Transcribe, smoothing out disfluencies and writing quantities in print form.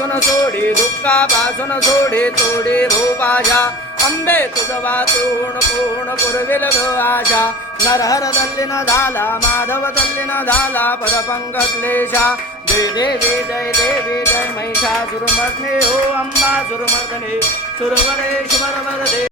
सोडे दुःखापासून सोडे तोडे भूपाशा अंबे तुझ वाचून पूर्ण पुरविल आशा नरहर दल्लीन झाला माधव दल्लीन झाला पदपंकलेशा जय देवी जय महिषासुरमर्दिनी हो अंबा सुरमर्दिनी सुरवरेश्वर वरदे